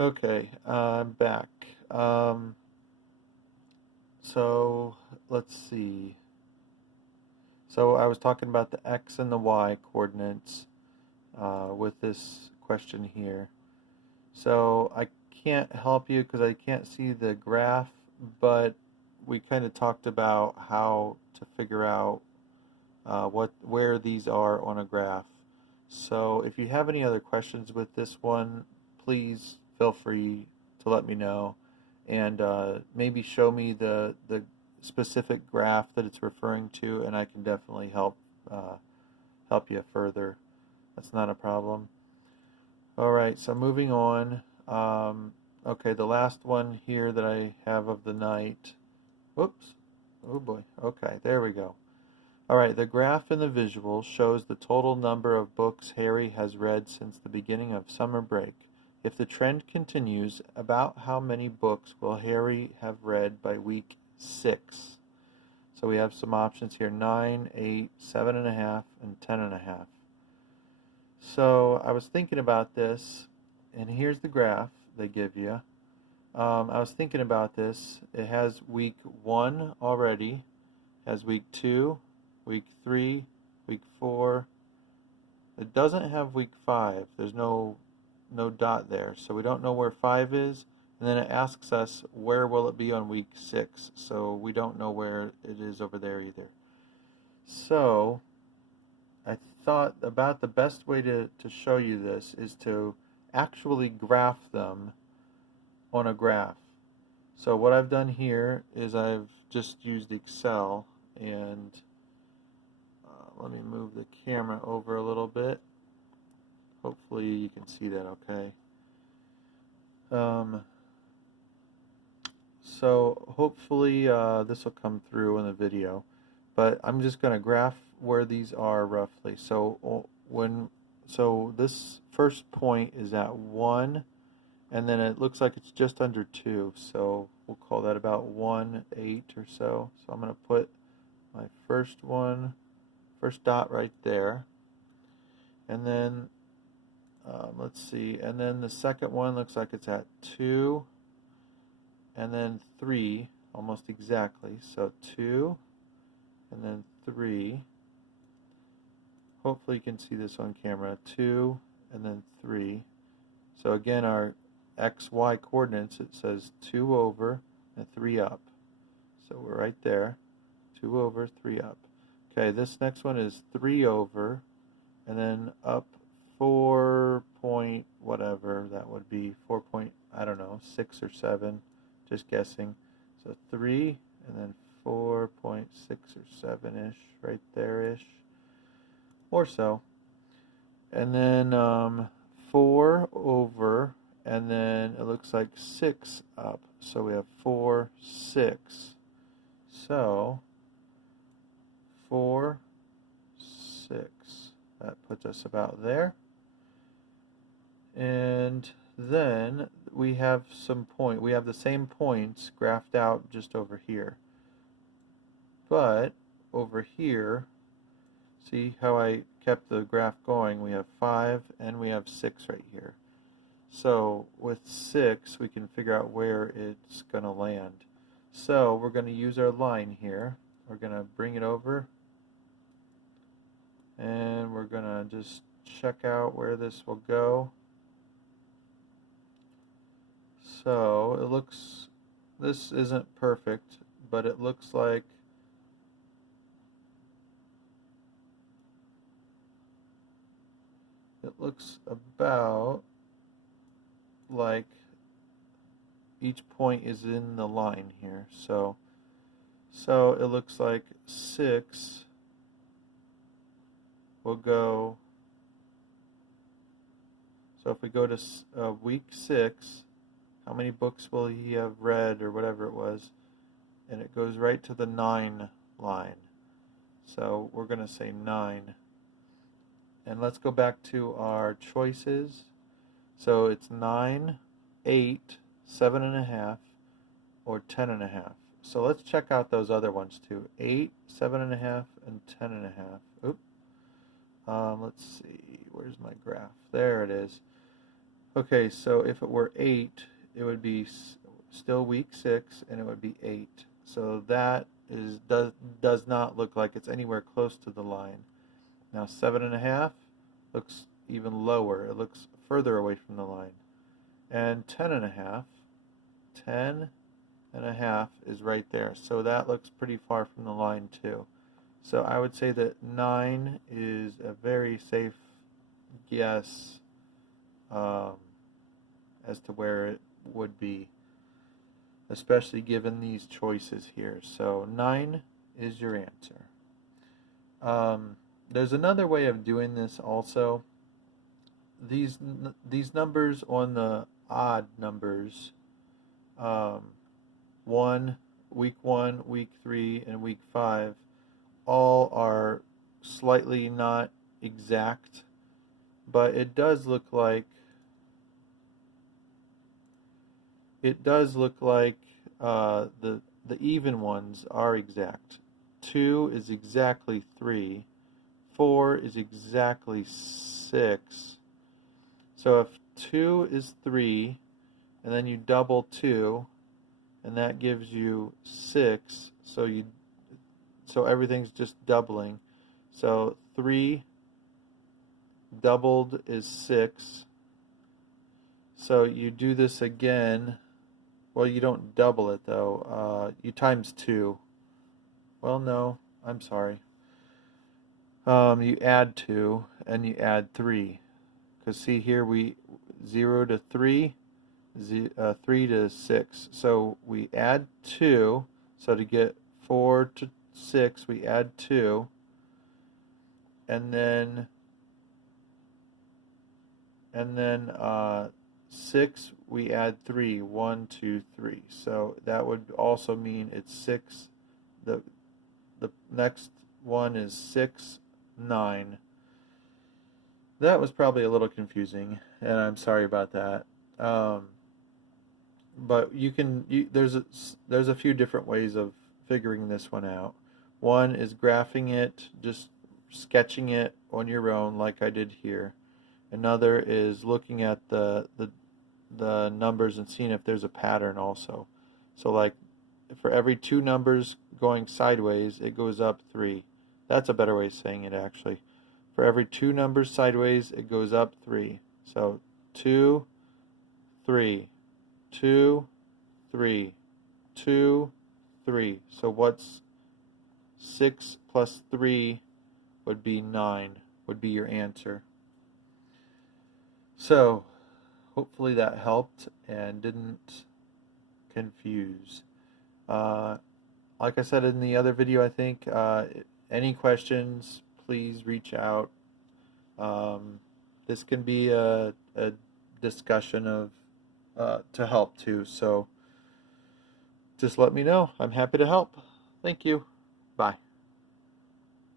Okay, I'm back. So let's see. So I was talking about the x and the y coordinates with this question here. So I can't help you because I can't see the graph, but we kind of talked about how to figure out where these are on a graph. So if you have any other questions with this one, please feel free to let me know and maybe show me the specific graph that it's referring to, and I can definitely help you further. That's not a problem. All right, so moving on. Okay, the last one here that I have of the night. Whoops. Oh boy. Okay, there we go. All right, the graph in the visual shows the total number of books Harry has read since the beginning of summer break. If the trend continues, about how many books will Harry have read by week 6? So we have some options here: 9, 8, 7.5, and 10.5. So I was thinking about this, and here's the graph they give you. I was thinking about this. It has week 1 already, has week 2, week 3, week 4. It doesn't have week 5. There's no dot there, so we don't know where 5 is. And then it asks us where will it be on week 6, so we don't know where it is over there either. So I thought about the best way to show you this is to actually graph them on a graph. So what I've done here is I've just used Excel, and let me move the camera over a little bit. Hopefully you can see that okay. Um, so hopefully this will come through in the video, but I'm just going to graph where these are roughly. So this first point is at 1, and then it looks like it's just under 2, so we'll call that about 1, 8 or so. So I'm going to put my first dot right there, and then let's see, and then the second one looks like it's at 2, and then 3, almost exactly. So 2, and then 3. Hopefully you can see this on camera. 2, and then 3. So again, our XY coordinates, it says 2 over and 3 up. So we're right there. 2 over, 3 up. Okay, this next one is 3 over, and then up 4 point whatever that would be. 4 point, I don't know, 6 or 7, just guessing. So 3, and then 4.6 or 7-ish, right there-ish, or so. And then 4 over, and then it looks like 6 up. So we have 4, 6. So 4, 6. That puts us about there. And then we have we have the same points graphed out just over here. But over here, see how I kept the graph going? We have 5 and we have 6 right here. So with 6, we can figure out where it's going to land. So we're going to use our line here. We're going to bring it over, and we're going to just check out where this will go. So it looks, this isn't perfect, but it looks like about like each point is in the line here. So it looks like 6 will go. So if we go to week 6, how many books will he have read, or whatever it was, and it goes right to the 9 line. So we're going to say 9. And let's go back to our choices. So it's 9, 8, 7.5, or 10.5. So let's check out those other ones too. 8, 7.5, and 10.5. Oops. Let's see. Where's my graph? There it is. Okay, so if it were 8, it would be still week 6, and it would be 8. So that does not look like it's anywhere close to the line. Now 7.5 looks even lower. It looks further away from the line. And 10.5, 10.5 is right there. So that looks pretty far from the line too. So I would say that 9 is a very safe guess as to where it would be, especially given these choices here. So 9 is your answer. There's another way of doing this also. These numbers on the odd numbers, 1, week 3, and week 5, all are slightly not exact, but it does look like the even ones are exact. 2 is exactly 3. 4 is exactly 6. So if 2 is 3, and then you double 2, and that gives you 6, so everything's just doubling. So 3 doubled is 6. So you do this again. Well, you don't double it though. You times 2. Well, no, I'm sorry. You add 2 and you add 3. Because see here, 0 to 3, 3 to 6. So we add 2. So to get 4 to 6, we add 2. And then 6, we add 3. 1, 2, 3. So that would also mean it's 6. The next one is 6, 9. That was probably a little confusing, and I'm sorry about that. But there's a few different ways of figuring this one out. One is graphing it, just sketching it on your own, like I did here. Another is looking at the numbers and seeing if there's a pattern also. So like for every 2 numbers going sideways, it goes up 3. That's a better way of saying it actually. For every 2 numbers sideways, it goes up 3. So 2, 3, 2, 3, 2, 3. So what's 6 plus 3 would be 9, would be your answer. So hopefully that helped and didn't confuse. Like I said in the other video, I think, any questions, please reach out. This can be a discussion of to help too, so just let me know. I'm happy to help. Thank you. Bye.